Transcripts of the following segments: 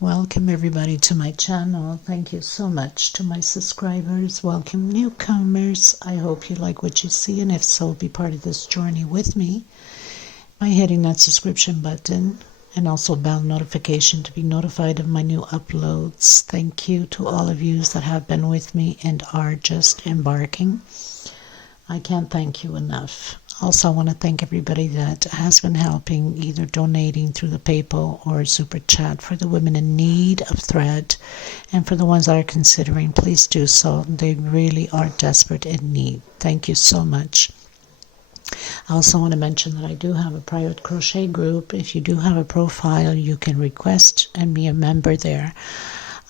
Welcome everybody to my channel. Thank you so much to my subscribers. Welcome newcomers. I hope you like what you see, and if so, be part of this journey with me by hitting that subscription button and also bell notification to be notified of my new uploads. Thank you to all of you that have been with me and are just embarking. I can't thank you enough. Also, I want to thank everybody that has been helping, either donating through the PayPal or Super Chat for the women in need of thread. And for the ones that are considering, please do so. They really are desperate in need. Thank you so much. I also want to mention that I do have a private crochet group. If you do have a profile, you can request and be a member there.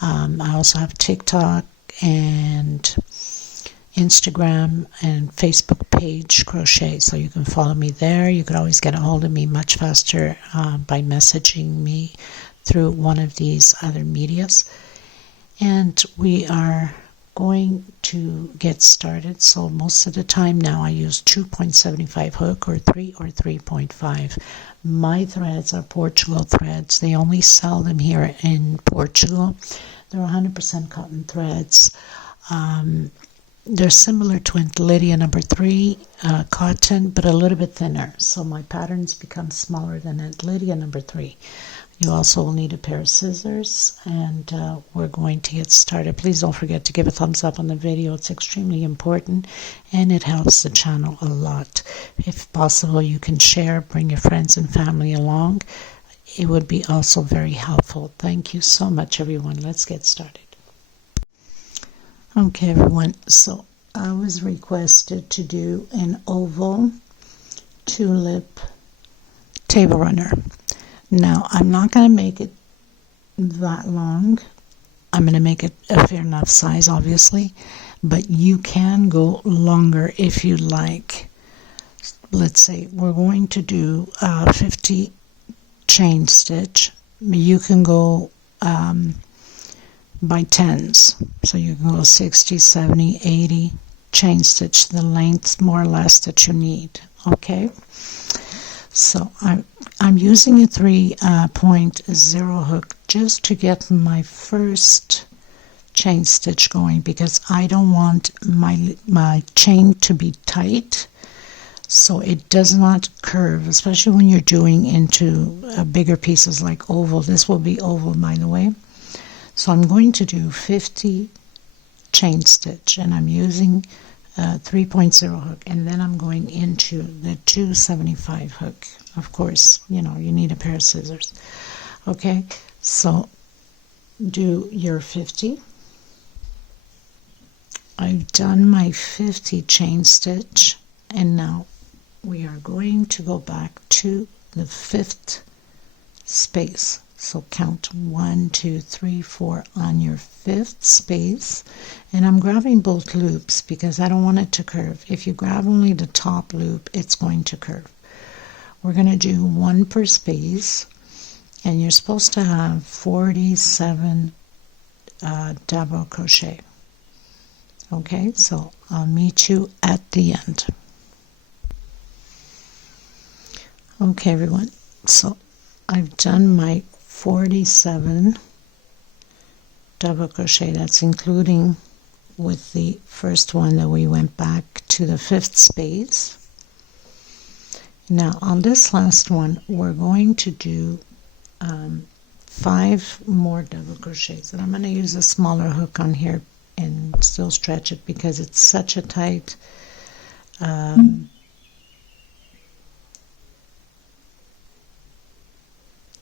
I also have TikTok and Instagram and Facebook page crochet, so you can follow me there. You could always get a hold of me much faster by messaging me through one of these other medias. And we are going to get started. So most of the time now I use 2.75 hook or 3 or 3.5. My threads are Portugal threads. They only sell them here in Portugal. They're 100% cotton threads. They're similar to Lydia number 3 cotton, but a little bit thinner. So my patterns become smaller than Lydia number 3. You also will need a pair of scissors, and we're going to get started. Please don't forget to give a thumbs up on the video. It's extremely important, and it helps the channel a lot. If possible, you can share, bring your friends and family along. It would be also very helpful. Thank you so much, everyone. Let's get started. Okay, everyone, so I was requested to do an oval tulip table runner. Now, I'm not going to make it that long. I'm going to make it a fair enough size, obviously, but you can go longer if you like. Let's say we're going to do 50 chain stitch. You can go by tens, so you can go 60, 70, 80 chain stitch, the length more or less that you need. Okay, so I'm using a 3.0 hook just to get my first chain stitch going, because I don't want my chain to be tight so it does not curve, especially when you're doing into bigger pieces like oval. This will be oval, by the way. So I'm going to do 50 chain stitch, and I'm using 3.0 hook, and then I'm going into the 275 hook. Of course, you know, you need a pair of scissors. Okay, so do your 50. I've done my 50 chain stitch, and now we are going to go back to the 5th space. So count 1, 2, 3, 4 on your 5th space, and I'm grabbing both loops because I don't want it to curve. If you grab only the top loop, it's going to curve. We're going to do 1 per space, and you're supposed to have 47 double crochet. Okay, so I'll meet you at the end. Okay, everyone, so I've done my 47 double crochet. That's including with the first one that we went back to the 5th space. Now on this last one we're going to do 5 more double crochets, and I'm going to use a smaller hook on here and still stretch it because it's such a tight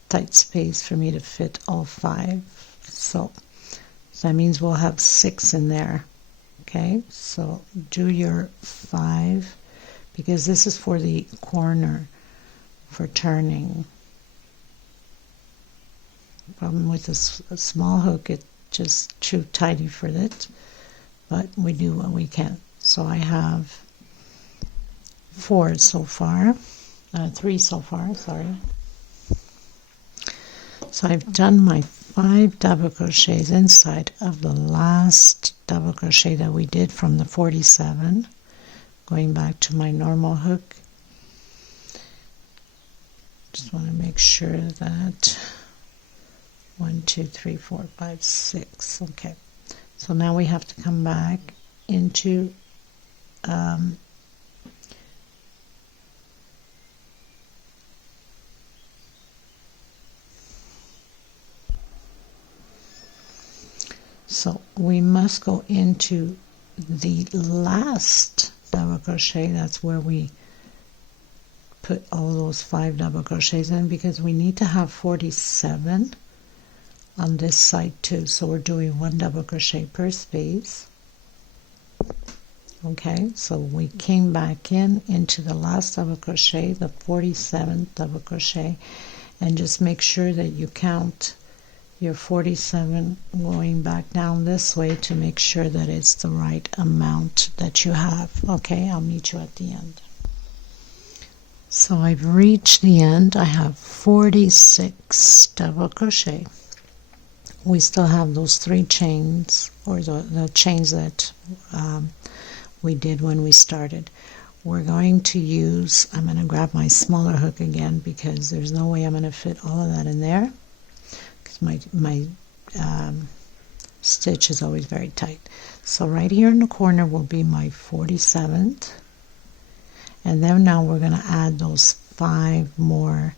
tight space for me to fit all 5. So that means we'll have 6 in there. Okay, so do your 5, because this is for the corner for turning. Problem with a small hook, it's just too tidy for it, but we do what we can. So I have 4 so far, 3 so far, sorry. So I've done my 5 double crochets inside of the last double crochet that we did from the 47, going back to my normal hook. Just want to make sure that 1, 2, 3, 4, 5, 6. Okay, so now we have to come back into so we must go into the last double crochet. That's where we put all those 5 double crochets in, because we need to have 47 on this side too. So we're doing 1 double crochet per space. Okay, so we came back into the last double crochet, the 47th double crochet, and just make sure that you count your 47 going back down this way to make sure that it's the right amount that you have. Okay, I'll meet you at the end. So I've reached the end. I have 46 double crochet. We still have those 3 chains, or the chains that we did when we started. We're going to use, I'm going to grab my smaller hook again, because there's no way I'm going to fit all of that in there, because my stitch is always very tight. So right here in the corner will be my 47th, and then now we're going to add those 5 more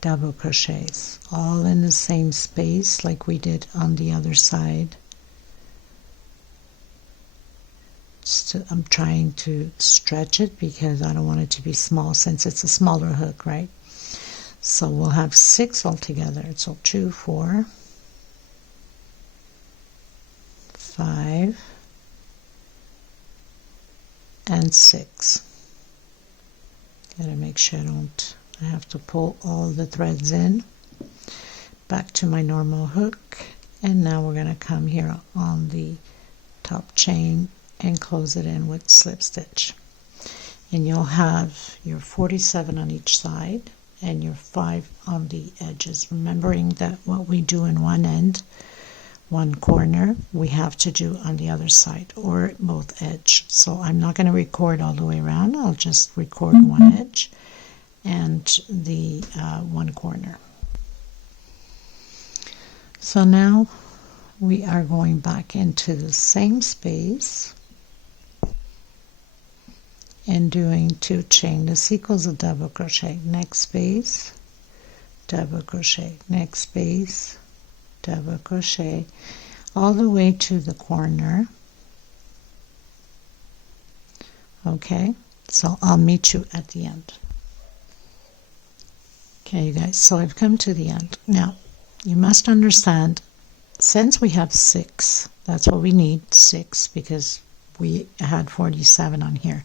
double crochets, all in the same space like we did on the other side. I'm trying to stretch it because I don't want it to be small, since it's a smaller hook, right? So we'll have 6 altogether. So 2, 4, 5, and 6. Gotta make sure I have to pull all the threads in. Back to my normal hook, and now we're gonna come here on the top chain and close it in with slip stitch. And you'll have your 47 on each side and your 5 on the edges, remembering that what we do in one end, one corner, we have to do on the other side, or both edge. So I'm not going to record all the way around. I'll just record one edge and the one corner. So now we are going back into the same space and doing 2 chain. This equals a double crochet. Next space, double crochet. Next space, double crochet, all the way to the corner. Okay, so I'll meet you at the end. Okay, you guys, so I've come to the end. Now, you must understand, since we have 6, that's what we need, 6, because we had 47 on here.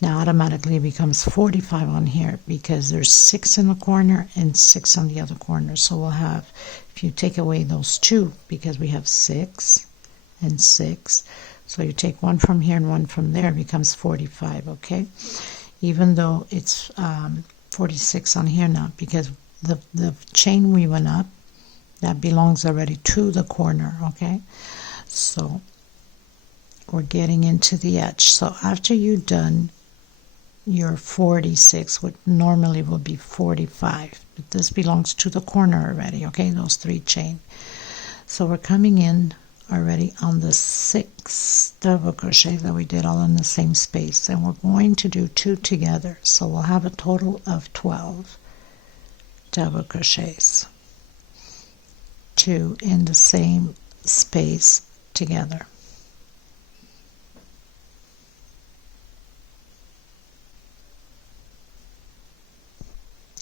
Now automatically it becomes 45 on here, because there's 6 in the corner and 6 on the other corner. So we'll have, if you take away those 2, because we have 6 and 6, so you take 1 from here and 1 from there, it becomes 45. Okay, even though it's 46 on here now, because the chain we went up, that belongs already to the corner. Okay, so we're getting into the edge. So after you've done your 46, which normally will be 45, but this belongs to the corner already. Okay, those 3 chain. So we're coming in already on the 6 double crochet that we did all in the same space, and we're going to do 2 together. So we'll have a total of 12 double crochets, 2 in the same space together.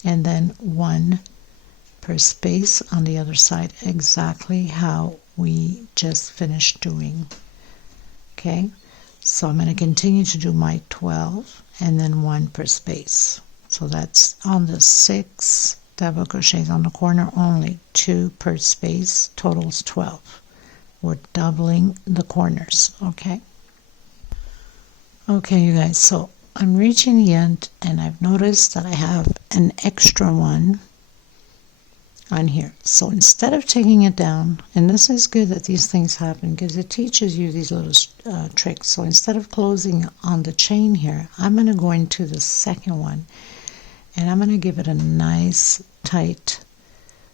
And then 1 per space on the other side, exactly how we just finished doing. Okay, so I'm going to continue to do my 12 and then 1 per space. So that's on the 6 double crochets on the corner only, 2 per space, totals 12. We're doubling the corners. Okay, you guys, so I'm reaching the end, and I've noticed that I have an extra one on here. So instead of taking it down, and this is good that these things happen because it teaches you these little tricks. So instead of closing on the chain here, I'm going to go into the second one, and I'm going to give it a nice tight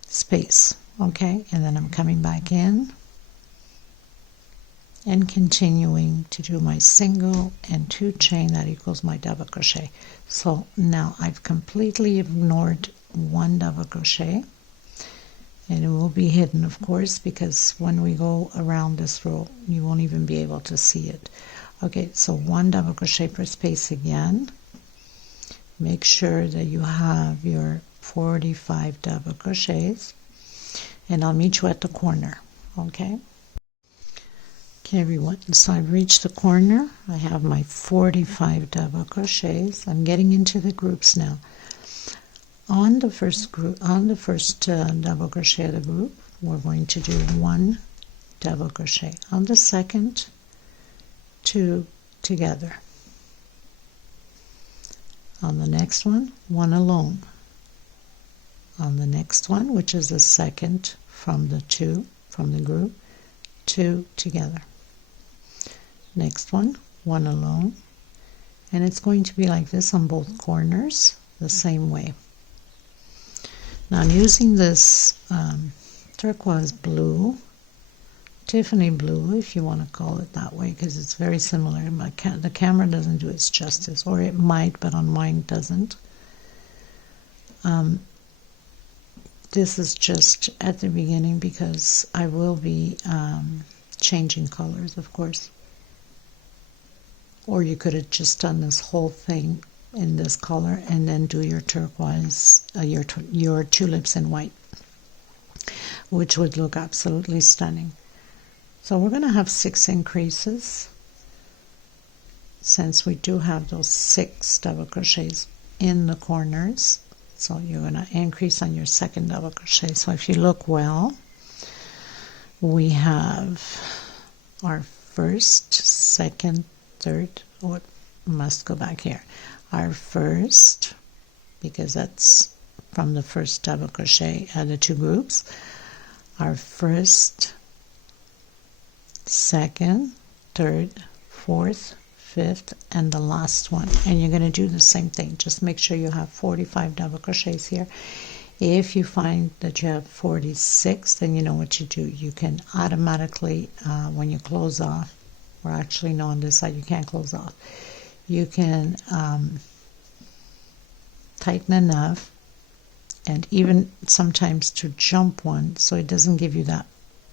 space. Okay, and then I'm coming back in and continuing to do my single and 2 chain that equals my double crochet. So now I've completely ignored 1 double crochet, and it will be hidden, of course, because when we go around this row you won't even be able to see it. Okay, so 1 double crochet per space again. Make sure that you have your 45 double crochets, and I'll meet you at the corner. Okay, everyone, so I've reached the corner. I have my 45 double crochets. I'm getting into the groups now. On the first group, on the first double crochet of the group, we're going to do 1 double crochet. On the second, 2 together. On the next one, 1 alone. On the next one, which is the second from the 2 from the group, 2 together. Next one, 1 alone, and it's going to be like this on both corners, the same way. Now I'm using this turquoise blue, Tiffany blue, if you want to call it that way, because it's very similar. The camera doesn't do its justice, or it might, but on mine doesn't. This is just at the beginning because I will be changing colors, of course. Or you could have just done this whole thing in this color and then do your turquoise, your tulips in white, which would look absolutely stunning. So we're going to have 6 increases, since we do have those 6 double crochets in the corners. So you're going to increase on your second double crochet. So if you look well, we have our first, second, third, or must go back here. Our first, because that's from the first double crochet, the 2 groups. Our first, second, third, fourth, fifth, and the last one. And you're going to do the same thing. Just make sure you have 45 double crochets here. If you find that you have 46, then you know what you do. You can automatically, when you close off, or actually no, on this side you can't close off, you can tighten enough, and even sometimes to jump one so it doesn't give you that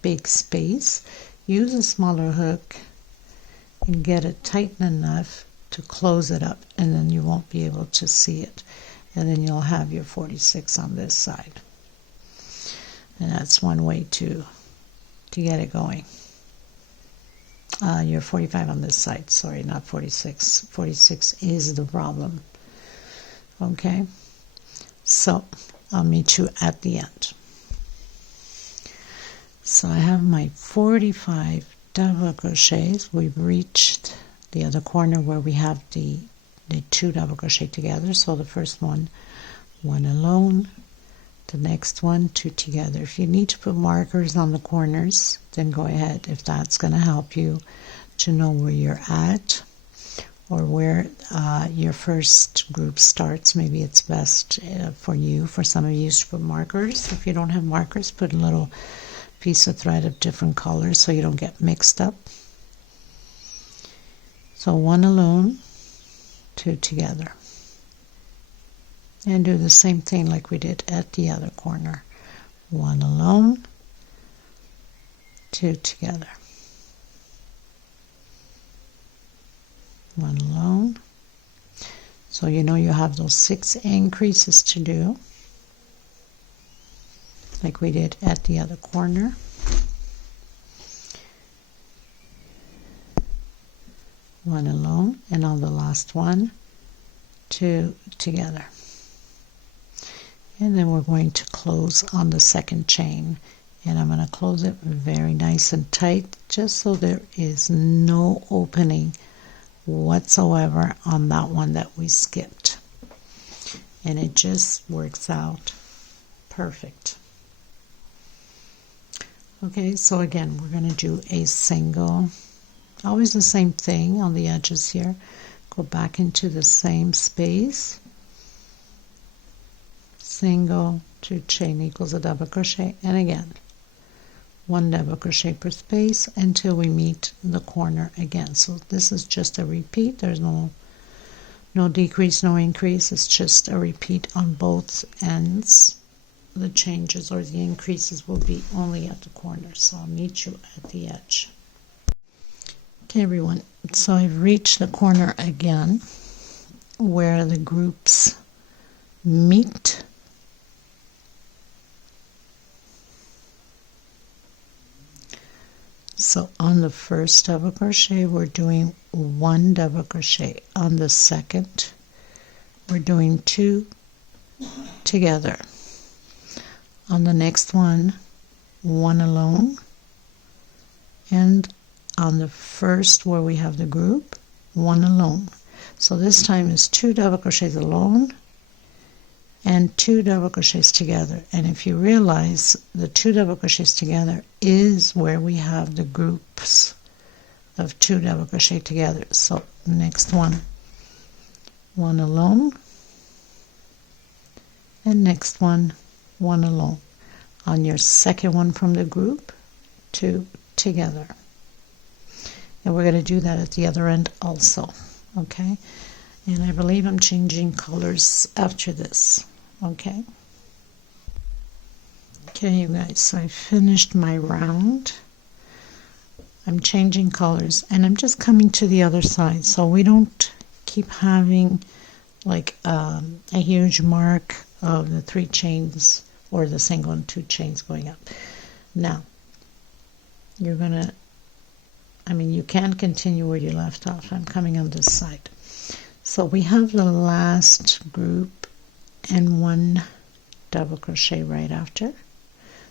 big space, use a smaller hook and get it tighten enough to close it up, and then you won't be able to see it, and then you'll have your 46 on this side. And that's one way to get it going. Your 45 on this side, sorry, not 46. 46 is the problem. Okay, so I'll meet you at the end. So I have my 45 double crochets. We've reached the other corner where we have the 2 double crochet together. So the first one, 1 alone. The next one, 2 together. If you need to put markers on the corners, then go ahead, if that's going to help you to know where you're at, or where your first group starts. Maybe it's best for some of you to put markers. If you don't have markers, put a little piece of thread of different colors so you don't get mixed up. So 1 alone, 2 together. And do the same thing like we did at the other corner. 1 alone, 2 together. 1 alone. So you know you have those 6 increases to do, like we did at the other corner. One alone, and on the last one, 2 together. And then we're going to close on the second chain, and I'm going to close it very nice and tight, just so there is no opening whatsoever on that one that we skipped, and it just works out perfect. Okay, so again, we're going to do a single, always the same thing on the edges here. Go back into the same space, single, 2 chain equals a double crochet, and again 1 double crochet per space until we meet the corner again. So this is just a repeat. There's no decrease, no increase. It's just a repeat on both ends. The changes or the increases will be only at the corner. So I'll meet you at the edge. Okay, everyone, so I've reached the corner again where the groups meet. So on the first double crochet we're doing 1 double crochet. On the second we're doing 2 together. On the next one, 1 alone, and on the first where we have the group, 1 alone. So this time is 2 double crochets alone and 2 double crochets together. And if you realize, the 2 double crochets together is where we have the groups of 2 double crochet together. So next one, 1 alone, and next one, 1 alone. On your second one from the group, 2 together. And we're going to do that at the other end also. Okay, and I believe I'm changing colors after this. Okay, you guys, so I finished my round. I'm changing colors and I'm just coming to the other side so we don't keep having like a huge mark of the 3 chains or the single and 2 chains going up. Now you're gonna, you can continue where you left off. I'm coming on this side. So we have the last group and 1 double crochet right after.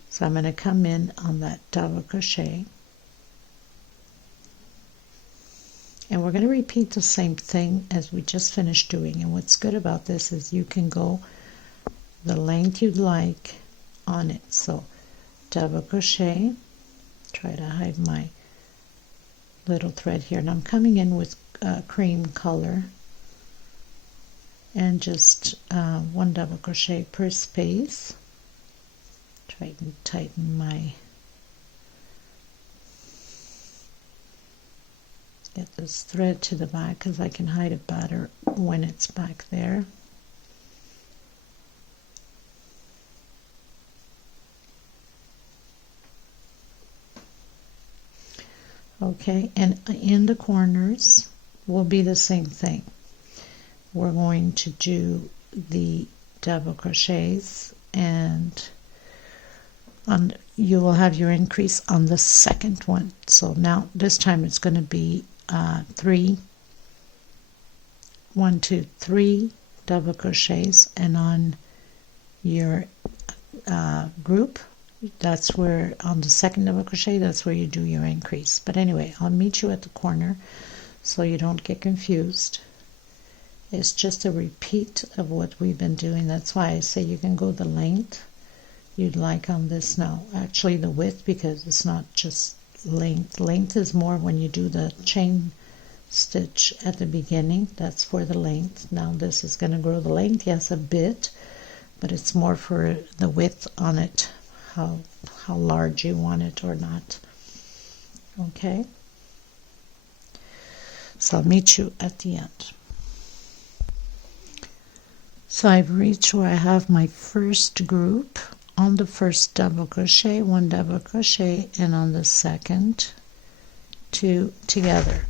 So I'm going to come in on that double crochet. And we're going to repeat the same thing as we just finished doing. And what's good about this is you can go the length you'd like on it. So double crochet, try to hide my little thread here, and I'm coming in with cream color and just 1 double crochet per space. Try to tighten my, get this thread to the back because I can hide it better when it's back there. Okay, and in the corners will be the same thing. We're going to do the double crochets, and you will have your increase on the second one. So now this time it's going to be 3, 1, 2, 3 double crochets, and on your group, that's where on the second double crochet, that's where you do your increase. But anyway, I'll meet you at the corner so you don't get confused. It's just a repeat of what we've been doing. That's why I say you can go the length you'd like on this now. Actually the width, because it's not just length. Length is more when you do the chain stitch at the beginning. That's for the length. Now this is going to grow the length, yes, a bit, but it's more for the width on it, how large you want it or not. Okay, so I'll meet you at the end. So I've reached where I have my first group. On the first double crochet, 1 double crochet, and on the second, 2 together,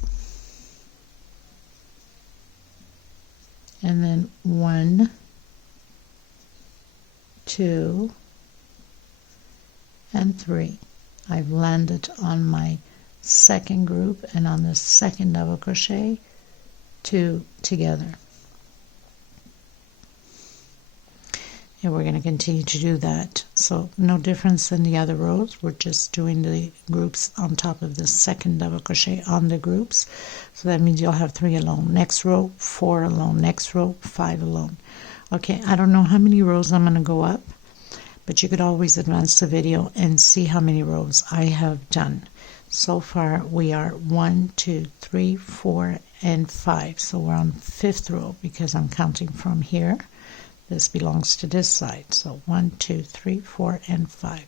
and then 1, 2, and 3. I've landed on my second group, and on the second double crochet, 2 together. And we're going to continue to do that. So no difference in the other rows. We're just doing the groups on top of the second double crochet on the groups. So that means you'll have 3 alone. Next row, 4 alone. Next row, 5 alone. Okay, I don't know how many rows I'm going to go up, but you could always advance the video and see how many rows I have done. So far we are 1, 2, 3, 4, and 5. So we're on 5th row because I'm counting from here This belongs to this side. So 1, 2, 3, 4, and 5.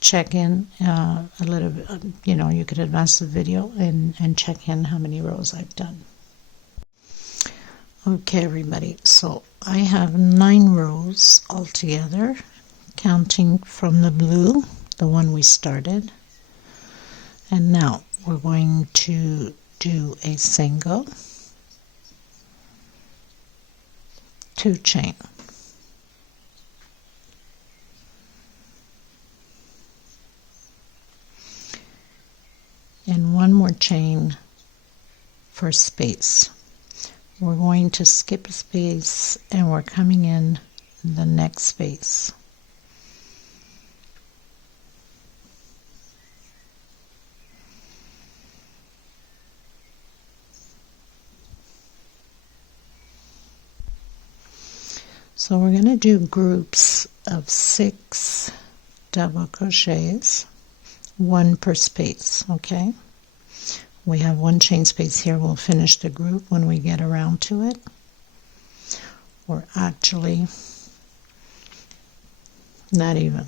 Check in a little bit, you could advance the video and check in how many rows I've done. Okay, everybody, so I have 9 rows altogether, counting from the blue, the one we started. And now we're going to do a single, 2 chain. And 1 more chain for space. We're going to skip a space and we're coming in the next space. So we're going to do groups of 6 double crochets, 1 per space, okay? We have 1 chain space here. We'll finish the group when we get around to it. Or actually, not even.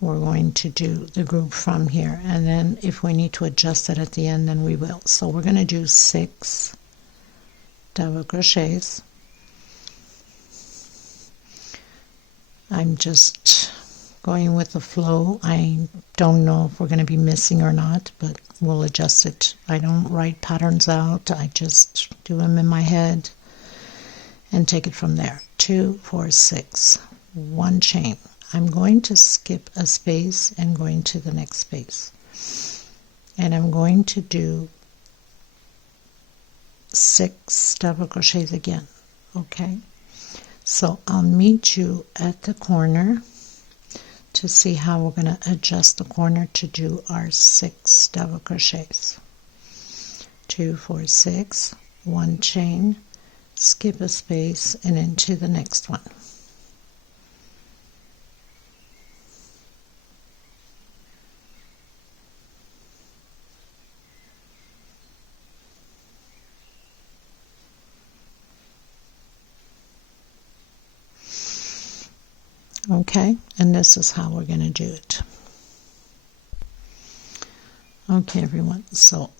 We're going to do the group from here, and then if we need to adjust it at the end, then we will. So we're going to do 6 double crochets. I'm just going with the flow. I don't know if we're going to be missing or not, but we'll adjust it. I don't write patterns out. I just do them in my head and take it from there. 2, 4, 6, 1 chain. I'm going to skip a space and going to the next space. And I'm going to do 6 double crochets again, okay? So I'll meet you at the corner to see how we're going to adjust the corner to do our 6 double crochets. 2, 4, 6, 1 chain, skip a space, and into the next one. Okay, and this is how we're going to do it. Okay, everyone, so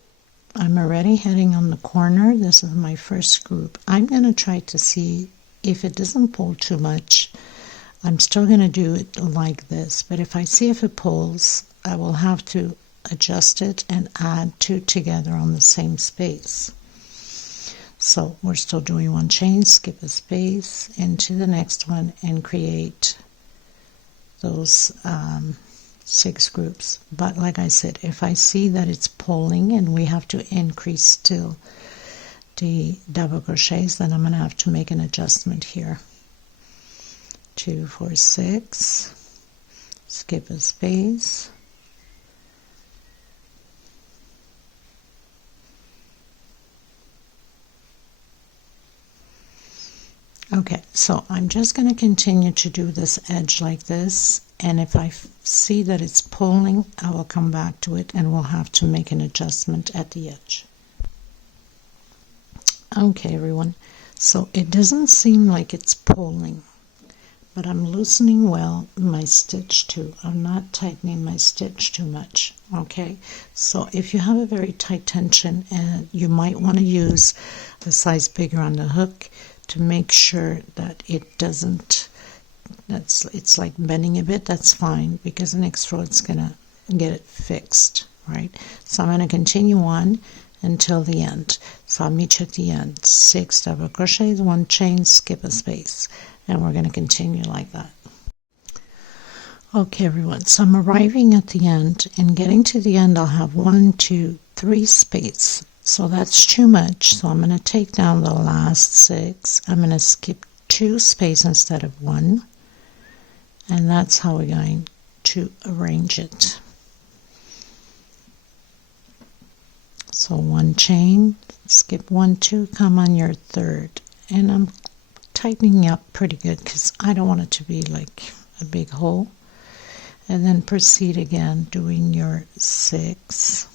I'm already heading on the corner. This is my first group. I'm going to try to see if it doesn't pull too much. I'm still going to do it like this, but if I see if it pulls, I will have to adjust it and add 2 together on the same space. So we're still doing 1 chain, skip a space, into the next one, and create those 6 groups. But like I said, if I see that it's pulling and we have to increase still the double crochets, then I'm going to have to make an adjustment here. 2, 4, 6, skip a space, okay, so I'm just going to continue to do this edge like this, and if I see that it's pulling, I will come back to it and we'll have to make an adjustment at the edge. Okay, everyone, so it doesn't seem like it's pulling, but I'm loosening well my stitch too. I'm not tightening my stitch too much, okay? So if you have a very tight tension, you might want to use a size bigger on the hook to make sure that it doesn't, it's like bending a bit. That's fine, because the next row it's gonna get it fixed, right? So I'm going to continue on until the end. So I'll meet you at the end. 6 double crochets, 1 chain, skip a space, and we're going to continue like that. Okay, everyone, so I'm arriving at the end, and getting to the end I'll have 1, 2, 3 space. So that's too much, so I'm going to take down the last 6. I'm going to skip 2 space instead of 1, and that's how we're going to arrange it. So 1 chain, skip 1, 2, come on your 3rd, and I'm tightening up pretty good because I don't want it to be like a big hole. And then proceed again doing your 6.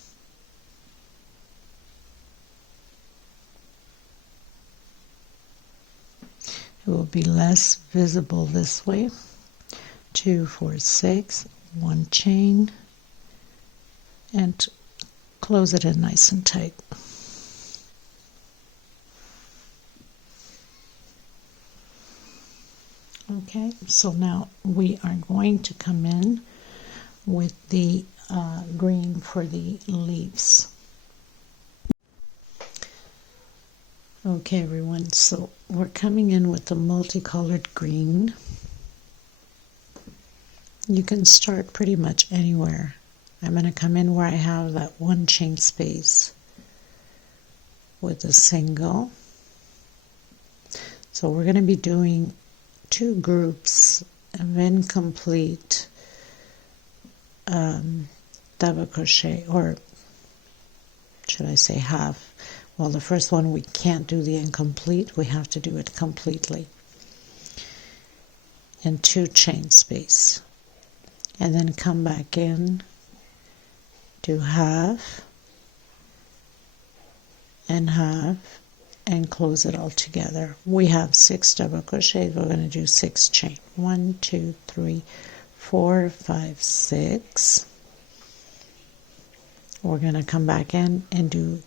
It will be less visible this way. 2, 4, 6, 1 chain, and close it in nice and tight. Okay, so now we are going to come in with the green for the leaves. Okay everyone, so we're coming in with the multicolored green. You can start pretty much anywhere. I'm going to come in where I have that 1 chain space with a single. So we're going to be doing 2 groups of incomplete double crochet, or should I say half. Well, the first one we can't do the incomplete, we have to do it completely in 2 chain space, and then come back in, do half and half, and close it all together. We have 6 double crochets. We're going to do 6 chain. 1, 2, 3, 4, 5, 6. We're going to come back in and do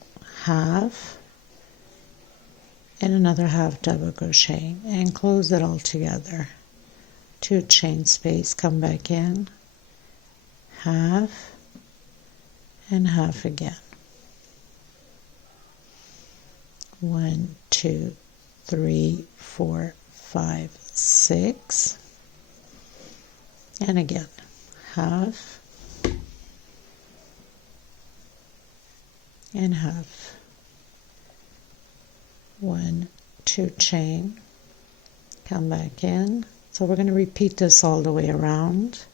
half and another half double crochet and close it all together. 2 chain space, come back in, half and half again. 1, 2, 3, 4, 5, 6, and again half and half. 1, 2 chain, come back in. So we're going to repeat this all the way around,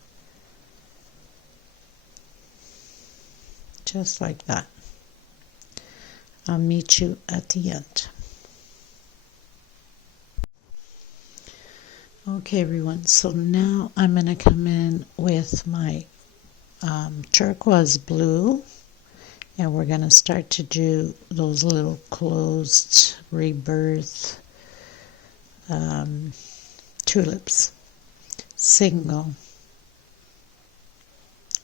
just like that. I'll meet you at the end. Okay everyone, so now I'm going to come in with my turquoise blue, and we're going to start to do those little closed rebirth tulips. Single,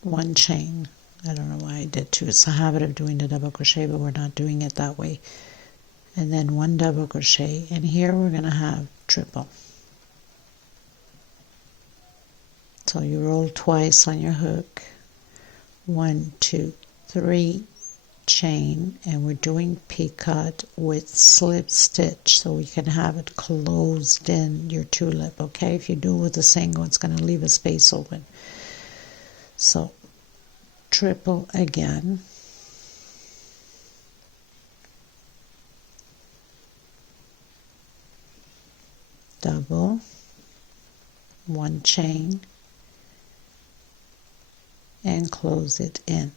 1 chain. I don't know why I did 2. It's a habit of doing the double crochet, but we're not doing it that way. And then 1 double crochet, and here we're going to have triple. So you roll twice on your hook. 1, 2, 3 chain, and we're doing picot with slip stitch, so we can have it closed in your tulip. Okay, if you do it with a single, it's going to leave a space open. So triple again, double, 1 chain, and close it in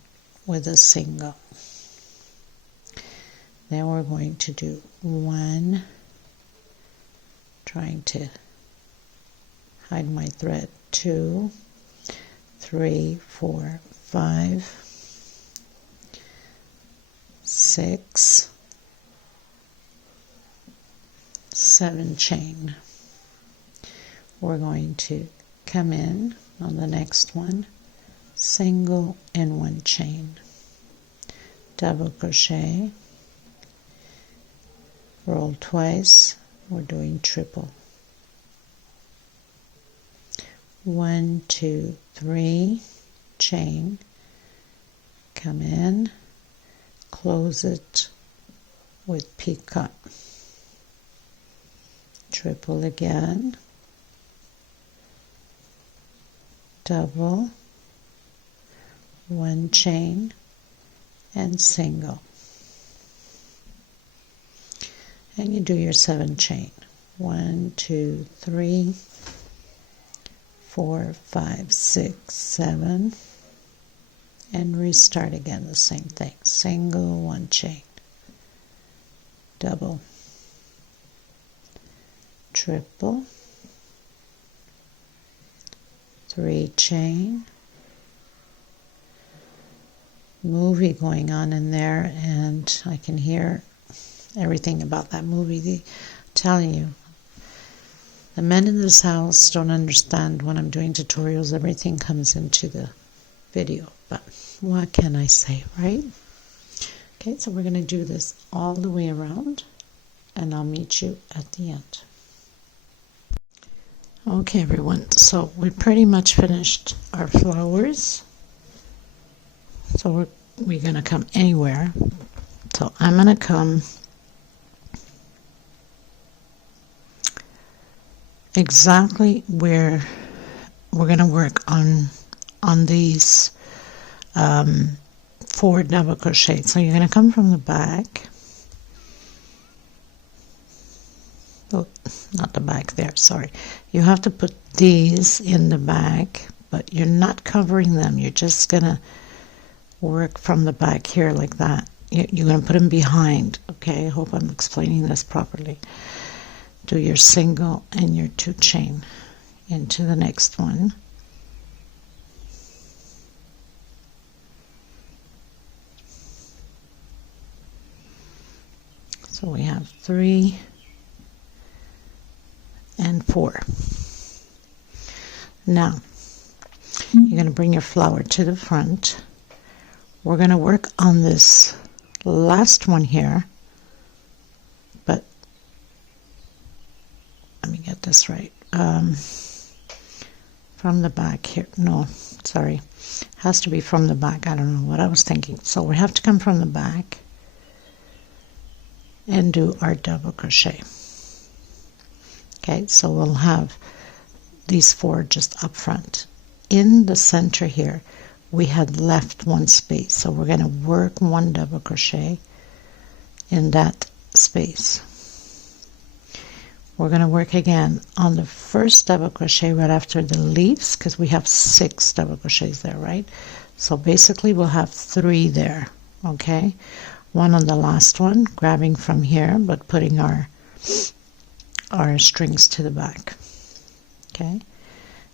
with a single. Then we're going to do 1, trying to hide my thread, 2, 3, 4, 5, 6, 7 chain. We're going to come in on the next one, single and 1 chain, double crochet, roll twice, we're doing triple. 1, 2, 3 chain, come in, close it with picot, triple again, double, 1 chain, and single. And you do your 7 chain. 1, 2, 3, 4, 5, 6, 7, and restart again the same thing. Single, 1 chain, double, triple, 3 chain. Movie going on in there, and I can hear everything about that movie. Telling you, The men in this house don't understand when I'm doing tutorials, everything comes into the video, but what can I say, right? Okay, so we're going to do this all the way around, and I'll meet you at the end. Okay, everyone, so we pretty much finished our flowers. So we're going to come anywhere. So I'm going to come exactly where we're going to work on these 4 double crochets. So you're going to come from the back. Oh, not the back there, sorry. You have to put these in the back, but you're not covering them. You're just going to work from the back here like that. You're going to put them behind, okay? I hope I'm explaining this properly. Do your single and your 2 chain into the next one. So we have 3 and 4. Now, you're going to bring your flower to the front. We're going to work on this last one here, but let me get this right. From the back here. No, sorry. Has to be from the back. I don't know what I was thinking. So we have to come from the back and do our double crochet. Okay, so we'll have these 4 just up front. In the center here, we had left 1 space, so we're going to work 1 double crochet in that space. We're going to work again on the first double crochet right after the leaves, because we have 6 double crochets there, right? So basically we'll have 3 there, okay? 1 on the last one, grabbing from here, but putting our strings to the back, okay?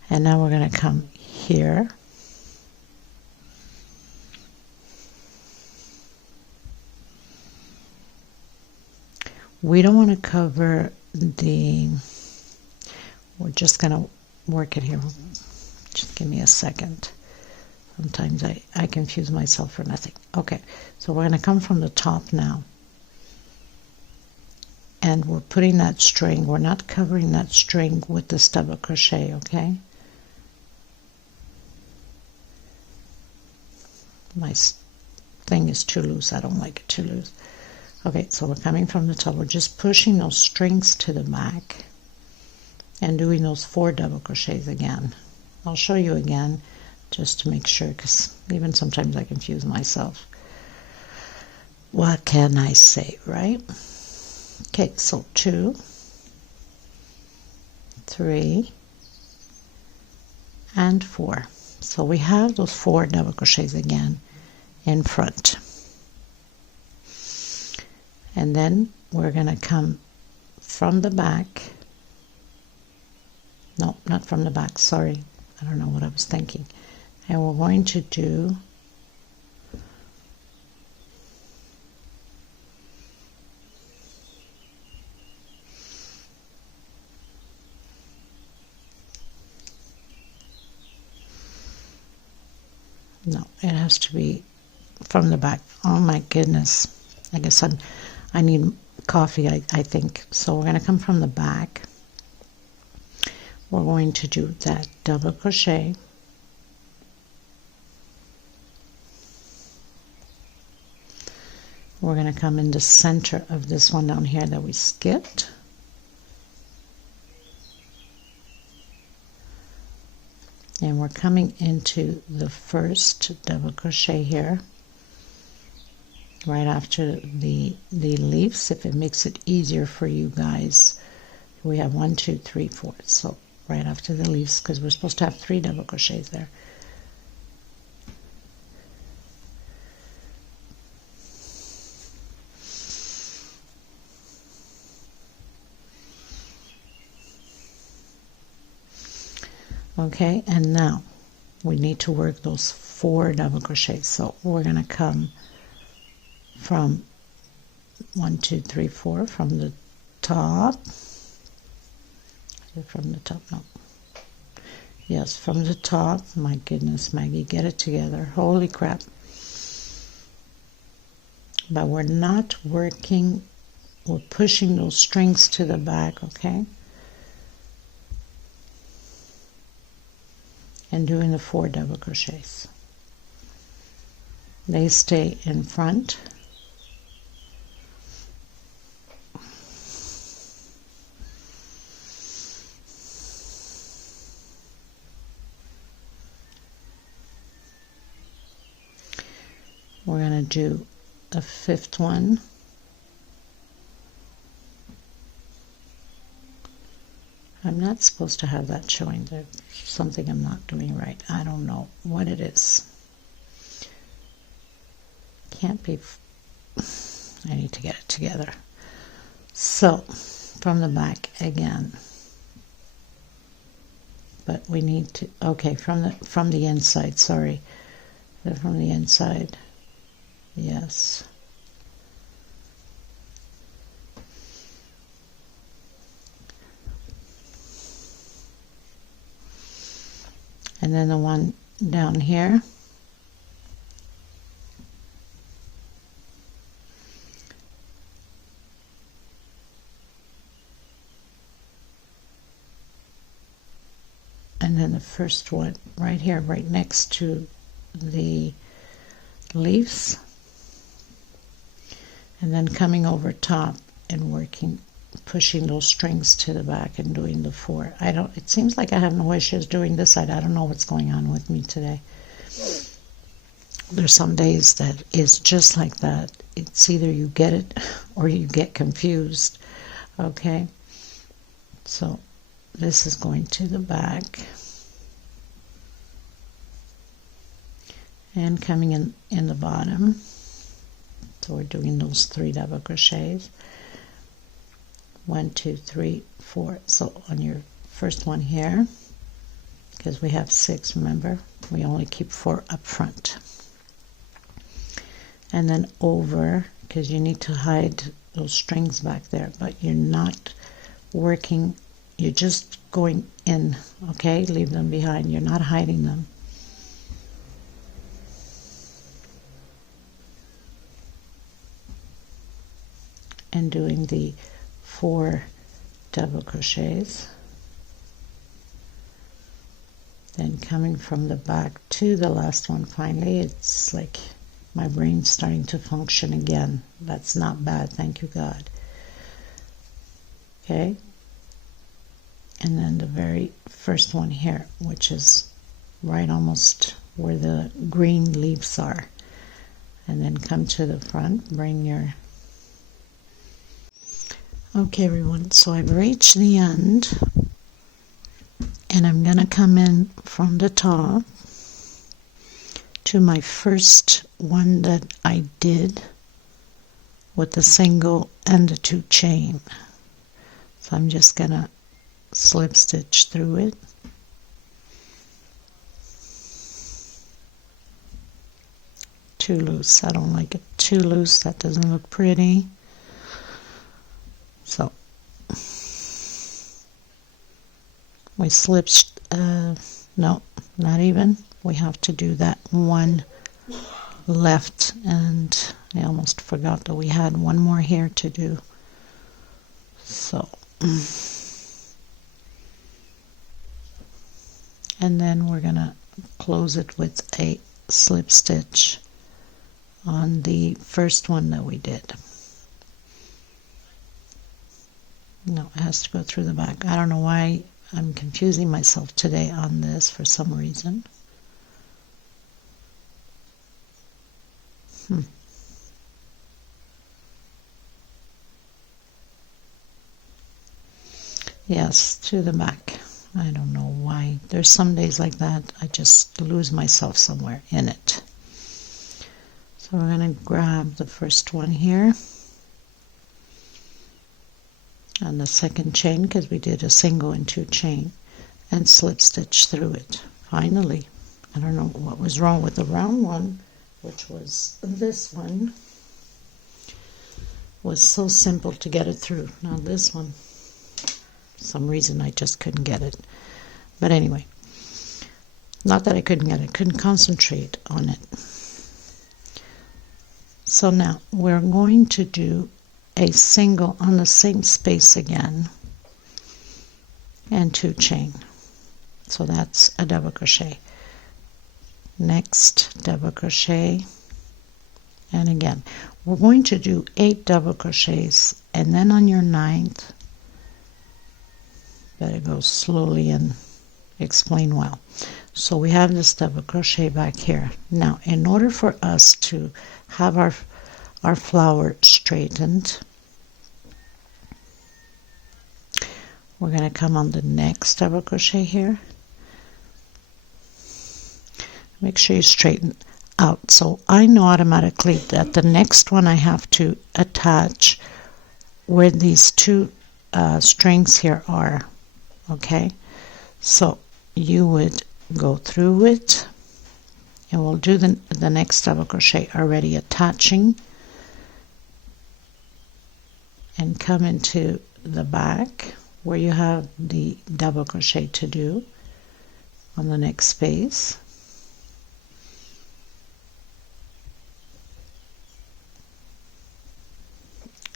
And now we're going to come here. We don't want to cover we're just going to work it here. Just give me a second. Sometimes I confuse myself for nothing. Okay, so we're going to come from the top now. And we're putting that string, we're not covering that string with this double crochet, okay? My thing is too loose, I don't like it too loose. Okay, so we're coming from the top, we're just pushing those strings to the back and doing those 4 double crochets again. I'll show you again just to make sure, because even sometimes I confuse myself. What can I say, right? Okay, so 2, 3, and 4. So we have those 4 double crochets again in front. And then we're going to come from the back. No, not from the back, sorry. I don't know what I was thinking. And we're going to do no, it has to be from the back. Oh my goodness. I guess I need coffee, I think. So we're going to come from the back. We're going to do that double crochet. We're going to come in the center of this one down here that we skipped. And we're coming into the first double crochet here, right after the leaves, if it makes it easier for you guys. We have 1, 2, 3, 4. So right after the leaves, because we're supposed to have 3 double crochets there. Okay, and now we need to work those 4 double crochets. So we're going to come from 1, 2, 3, 4 from the top, from the top, no. Yes, from the top. My goodness, Maggie, get it together. Holy crap. But we're not working, we're pushing those strings to the back, okay? And doing the 4 double crochets. They stay in front. We're going to do a 5th one. I'm not supposed to have that showing. There's something I'm not doing right. I don't know what it is. Can't be. I need to get it together. So, from the back again. But we need to, okay, from the inside, sorry. From the inside. Yes. And then the one down here. And then the first one right here, right next to the leaves. And then coming over top and working, pushing those strings to the back and doing the 4. It seems like I have no issues doing this side. I don't know what's going on with me today. There's some days that it's just like that. It's either you get it or you get confused. Okay? So this is going to the back. And coming in the bottom. So we're doing those 3 double crochets. 1, 2, 3, 4. So on your first one here, because we have 6, remember, we only keep 4 up front. And then over, because you need to hide those strings back there, but you're not working, you're just going in, okay? Leave them behind. You're not hiding them. And doing the 4 double crochets, then coming from the back to the last one. Finally, it's like my brain's starting to function again. That's not bad, thank you God. Okay, and then the very first one here, which is right almost where the green leaves are, and then come to the front, bring your. Okay everyone, so I've reached the end and I'm going to come in from the top to my first one that I did with the single and the 2 chain. So I'm just going to slip stitch through it. Too loose, I don't like it too loose, that doesn't look pretty. So we slip, no, not even. We have to do that one left, and I almost forgot that we had one more here to do. So, and then we're gonna close it with a slip stitch on the first one that we did. No, it has to go through the back. I don't know why I'm confusing myself today on this for some reason. Yes, to the back. I don't know why. There's some days like that. I just lose myself somewhere in it. So we're going to grab the first one here on the second chain, because we did a single and 2 chain, and slip stitch through it. Finally, I don't know what was wrong with the round one, which was this one. Was so simple to get it through. Now this one, some reason I just couldn't get it. But anyway, not that I couldn't get it, couldn't concentrate on it. So now we're going to do a single on the same space again and 2 chain. So that's a double crochet. Next double crochet, and again we're going to do 8 double crochets, and then on your 9th, better go slowly and explain well. So we have this double crochet back here. Now in order for us to have our flower straightened, we're going to come on the next double crochet here. Make sure you straighten out. So I know automatically that the next one I have to attach where these 2 strings here are. Okay, so you would go through it, and we'll do the next double crochet already attaching, and come into the back where you have the double crochet to do on the next space.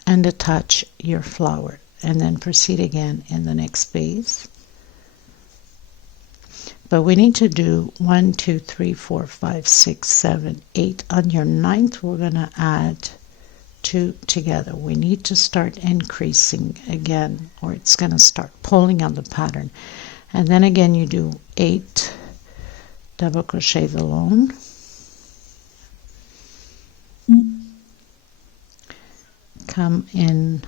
And attach your flower, and then proceed again in the next space. But we need to do 1, 2, 3, 4, 5, 6, 7, 8. On your 9th, we're going to add 2 together. We need to start increasing again, or it's going to start pulling on the pattern. And then again, you do 8 double crochets alone. Come in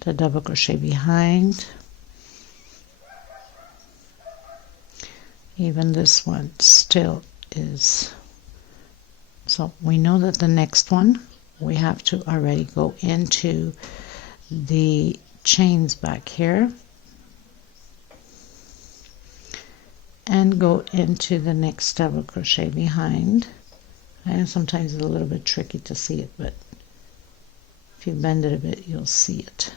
the double crochet behind. Even this one still is. So we know that the next one we have to already go into the chains back here and go into the next double crochet behind. I know sometimes it's a little bit tricky to see it, but if you bend it a bit, you'll see it.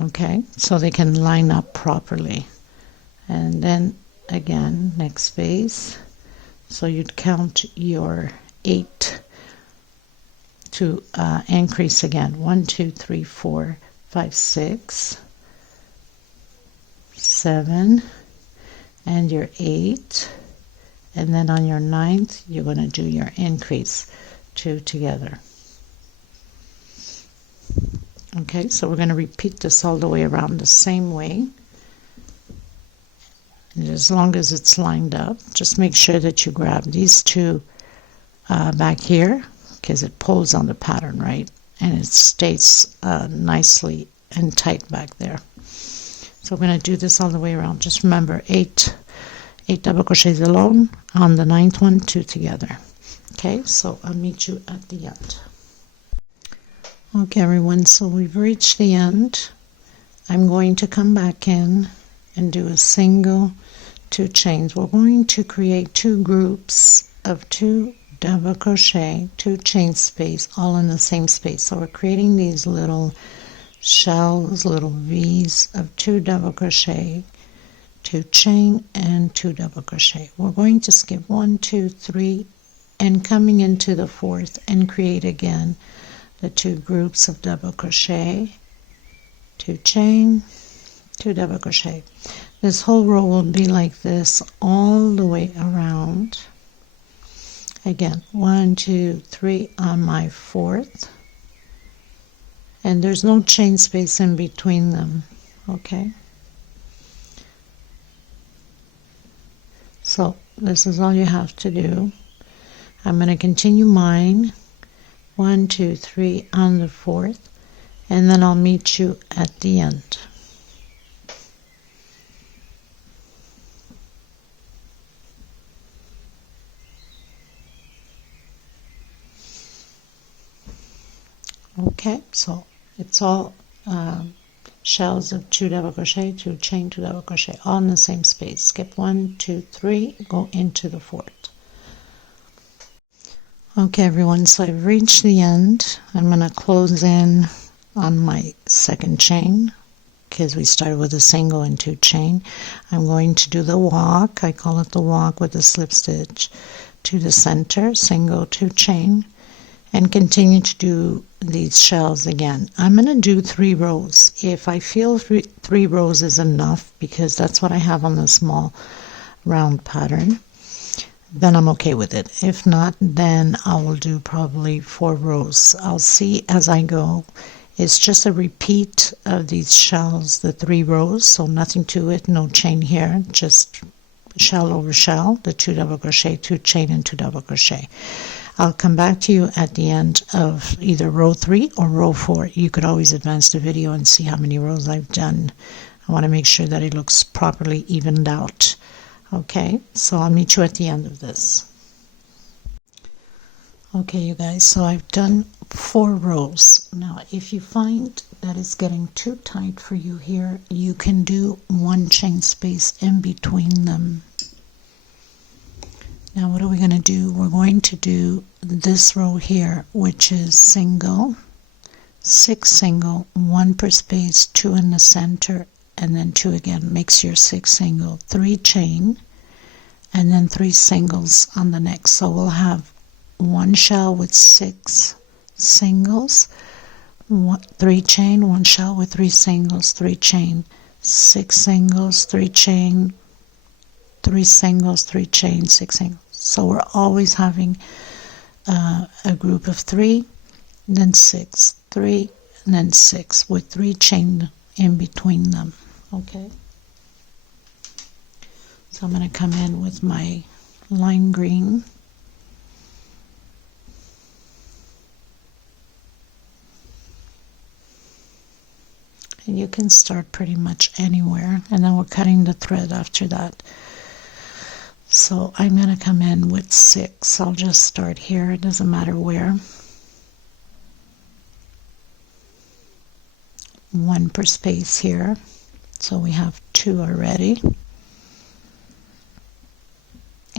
Okay, so they can line up properly. And then again, next space. So you'd count your 8 to increase again. 1, 2, 3, 4, 5, 6, 7. And your 8, and then on your 9th you're going to do your increase 2 together. Okay, so we're going to repeat this all the way around the same way, and as long as it's lined up, just make sure that you grab these 2 back here, because it pulls on the pattern, right, and it stays nicely and tight back there. So we're going to do this all the way around. Just remember 8 double crochets alone, on the 9th one 2 together. Okay, so I'll meet you at the end. Okay everyone, so we've reached the end. I'm going to come back in and do a single 2 chains. We're going to create 2 groups of 2 double crochet, 2 chain space, all in the same space. So we're creating these little shells, little V's of 2 double crochet, 2 chain, and 2 double crochet. We're going to skip 1, 2, 3, and coming into the 4th and create again the 2 groups of double crochet, 2 chain, 2 double crochet. This whole row will be like this all the way around. Again, 1, 2, 3 on my 4th. And there's no chain space in between them, okay? So this is all you have to do. I'm going to continue mine, 1, 2, 3 on the 4th, and then I'll meet you at the end. Okay, so it's all shells of 2 double crochet, 2 chain, 2 double crochet, all in the same space. Skip 1, 2, 3, go into the 4th. Okay everyone, so I've reached the end. I'm going to close in on my second chain because we started with a single and 2 chain. I'm going to do the walk. I call it the walk with the slip stitch to the center, single, 2 chain, and continue to do these shells again. I'm going to do 3 rows. If I feel 3 rows is enough, because that's what I have on the small round pattern, then I'm okay with it. If not, then I will do probably 4 rows. I'll see as I go. It's just a repeat of these shells, the 3 rows, so nothing to it, no chain here, just shell over shell, the 2 double crochet, 2 chain, and 2 double crochet. I'll come back to you at the end of either row 3 or row 4. You could always advance the video and see how many rows I've done. I want to make sure that it looks properly evened out. Okay, so I'll meet you at the end of this. Okay, you guys, so I've done 4 rows. Now, if you find that it's getting too tight for you here, you can do 1 chain space in between them. Now, what are we going to do? We're going to do this row here, which is single, 6 single, 1 per space, 2 in the center, and then 2 again. Makes your 6 single, 3 chain, and then 3 singles on the next. So we'll have 1 shell with 6 singles, 3 chain, 1 shell with 3 singles, 3 chain, 6 singles, 3 chain, 3 singles, 3 chain, 6 singles. So we're always having a group of 3, then 6, 3, and then 6 with 3 chain in between them. Okay, so I'm going to come in with my lime green. And you can start pretty much anywhere, and then we're cutting the thread after that. So I'm going to come in with 6. I'll just start here, it doesn't matter where. 1 per space here, so we have 2 already,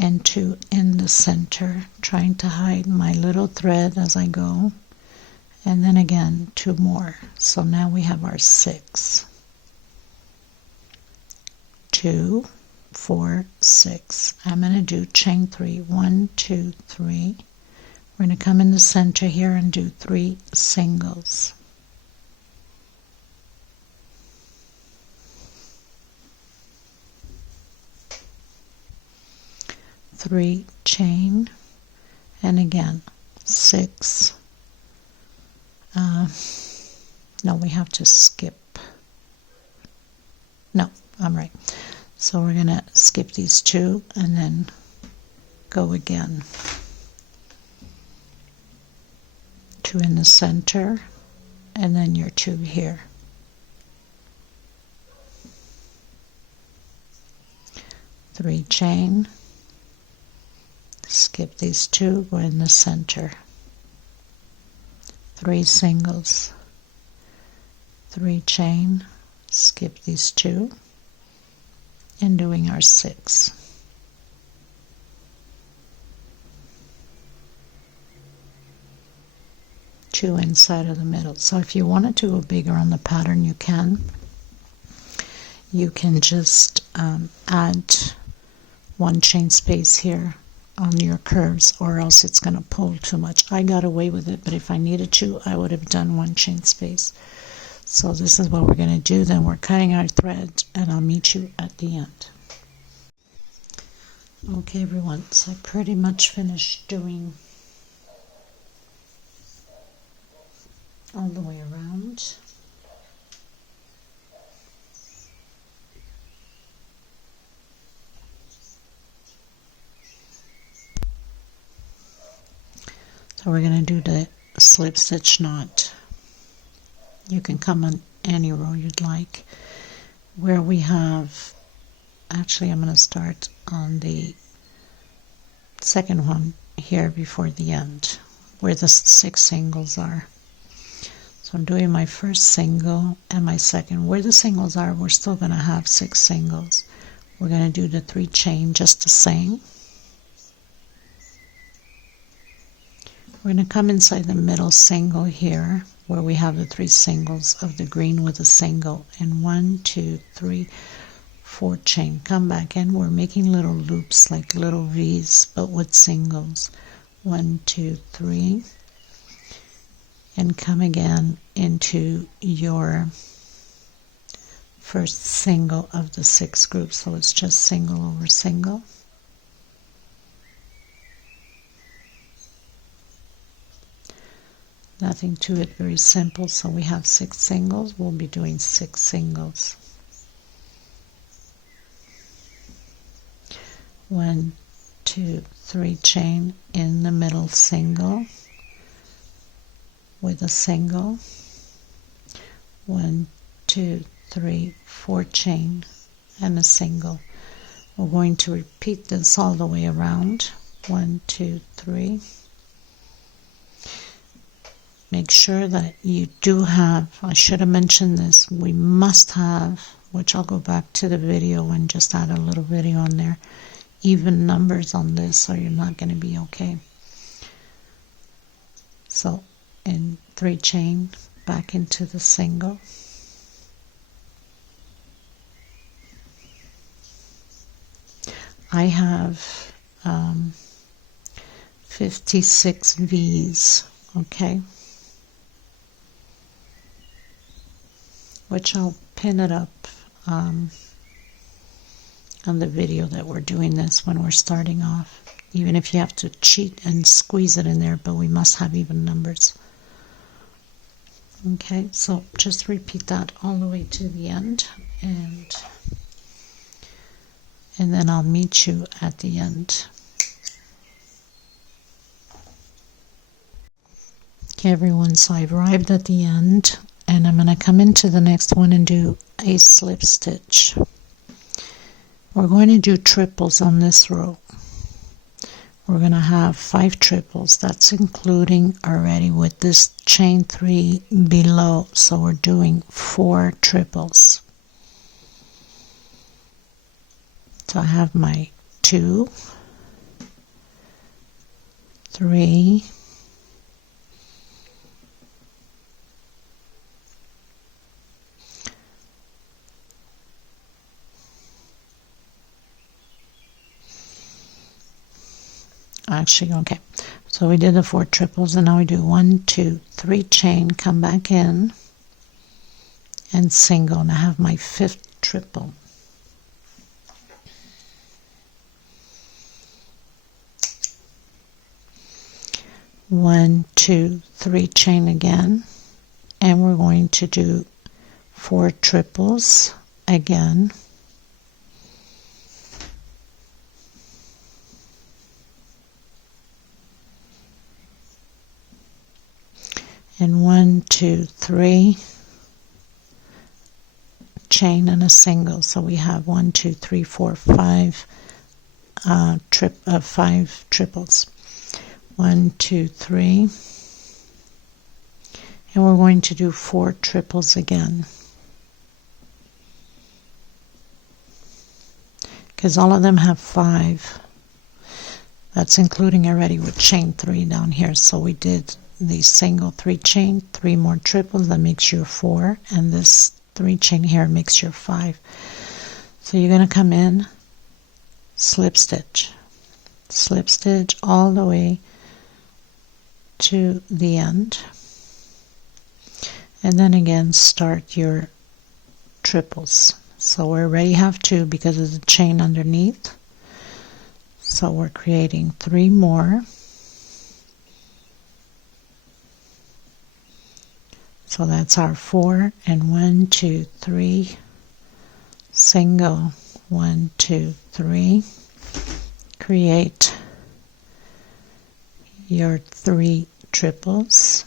and 2 in the center, trying to hide my little thread as I go, and then again 2 more. So now we have our 6, 2, 4, 6. I'm going to do chain 3, 1, 2, 3. We're going to come in the center here and do 3 singles. 3 chain, and again 6. No, we have to skip. No, I'm right. So we're going to skip these 2 and then go again. 2 in the center, and then your 2 here. 3 chain, skip these 2, go in the center. 3 singles, 3 chain, skip these 2, and doing our 6. Two inside of the middle. So if you wanted to go bigger on the pattern, you can. You can just add 1 chain space here on your curves, or else it's going to pull too much. I got away with it, but if I needed to, I would have done 1 chain space. So this is what we're going to do. Then we're cutting our thread, and I'll meet you at the end. Okay everyone, so I pretty much finished doing all the way around. So we're going to do the slip stitch knot. You can come on any row you'd like. Where we have, actually I'm going to start on the second one here before the end, where the 6 singles are. So I'm doing my first single and my second. Where the singles are, we're still going to have 6 singles. We're going to do the 3 chain just the same. We're going to come inside the middle single here where we have the 3 singles of the green with a single, and 1, 2, 3, 4 chain. Come back in. We're making little loops like little V's but with singles. 1, 2, 3, and come again into your first single of the 6 groups. So it's just single over single. Nothing to it, very simple. So we have 6 singles. We'll be doing 6 singles. 1, 2, 3 chain in the middle single with a single. 1, 2, 3, 4 chain and a single. We're going to repeat this all the way around. 1, 2, 3. Make sure that you do have, I should have mentioned this, we must have, which I'll go back to the video and just add a little video on there, even numbers on this, or you're not going to be okay. So in 3 chain, back into the single. I have 56 V's, okay, which I'll pin it up on the video that we're doing this when we're starting off, even if you have to cheat and squeeze it in there, but we must have even numbers. Okay, so just repeat that all the way to the end, and then I'll meet you at the end. Okay everyone, so I've arrived at the end, and I'm going to come into the next one and do a slip stitch. We're going to do triples on this row. We're going to have 5 triples. That's including already with this chain 3 below. So we're doing 4 triples. So I have my 2, 3, 4. So we did the 4 triples, and now we do 1, 2, 3 chain, come back in and single, and I have my 5th triple. One, 2, 3 chain again, and we're going to do 4 triples again. And 1, 2, 3 chain and a single. So we have 1, 2, 3, 4, 5 5 triples. 1, 2, 3, and we're going to do 4 triples again, because all of them have 5. That's including already with chain 3 down here. So we did the single 3 chain, 3 more triples, that makes your 4, and this 3 chain here makes your 5. So you're going to come in, slip stitch all the way to the end, and then again start your triples. So we already have 2 because of the chain underneath, so we're creating 3 more. So that's our 4, and 1, 2, 3 single, 1, 2, 3, create your 3 triples,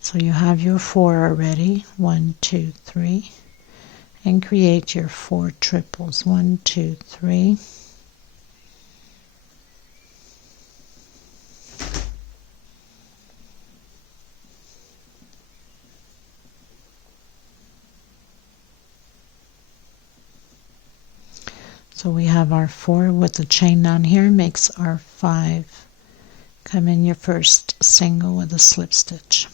so you have your 4 already, 1, 2, 3, and create your 4 triples, 1, 2, 3, So we have our 4 with the chain down here makes our 5. Come in your first single with a slip stitch.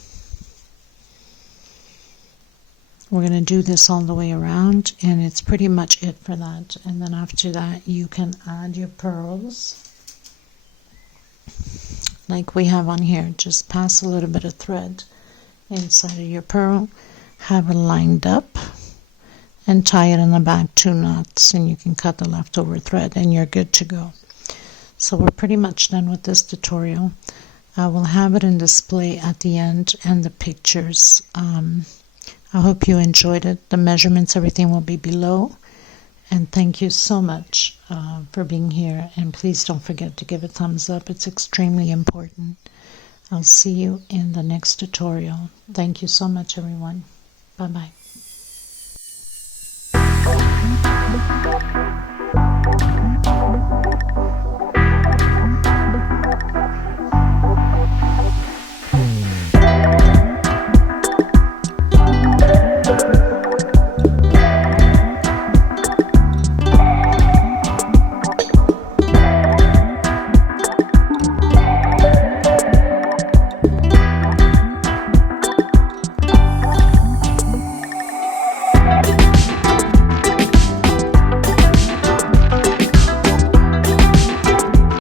We're going to do this all the way around, and it's pretty much it for that. And then after that you can add your pearls like we have on here. Just pass a little bit of thread inside of your pearl, have it lined up, and tie it in the back 2 knots, and you can cut the leftover thread and you're good to go. So we're pretty much done with this tutorial. I will have it in display at the end and the pictures. I hope you enjoyed it. The measurements, everything will be below. And thank you so much for being here. And please don't forget to give a thumbs up. It's extremely important. I'll see you in the next tutorial. Thank you so much, everyone. Bye-bye.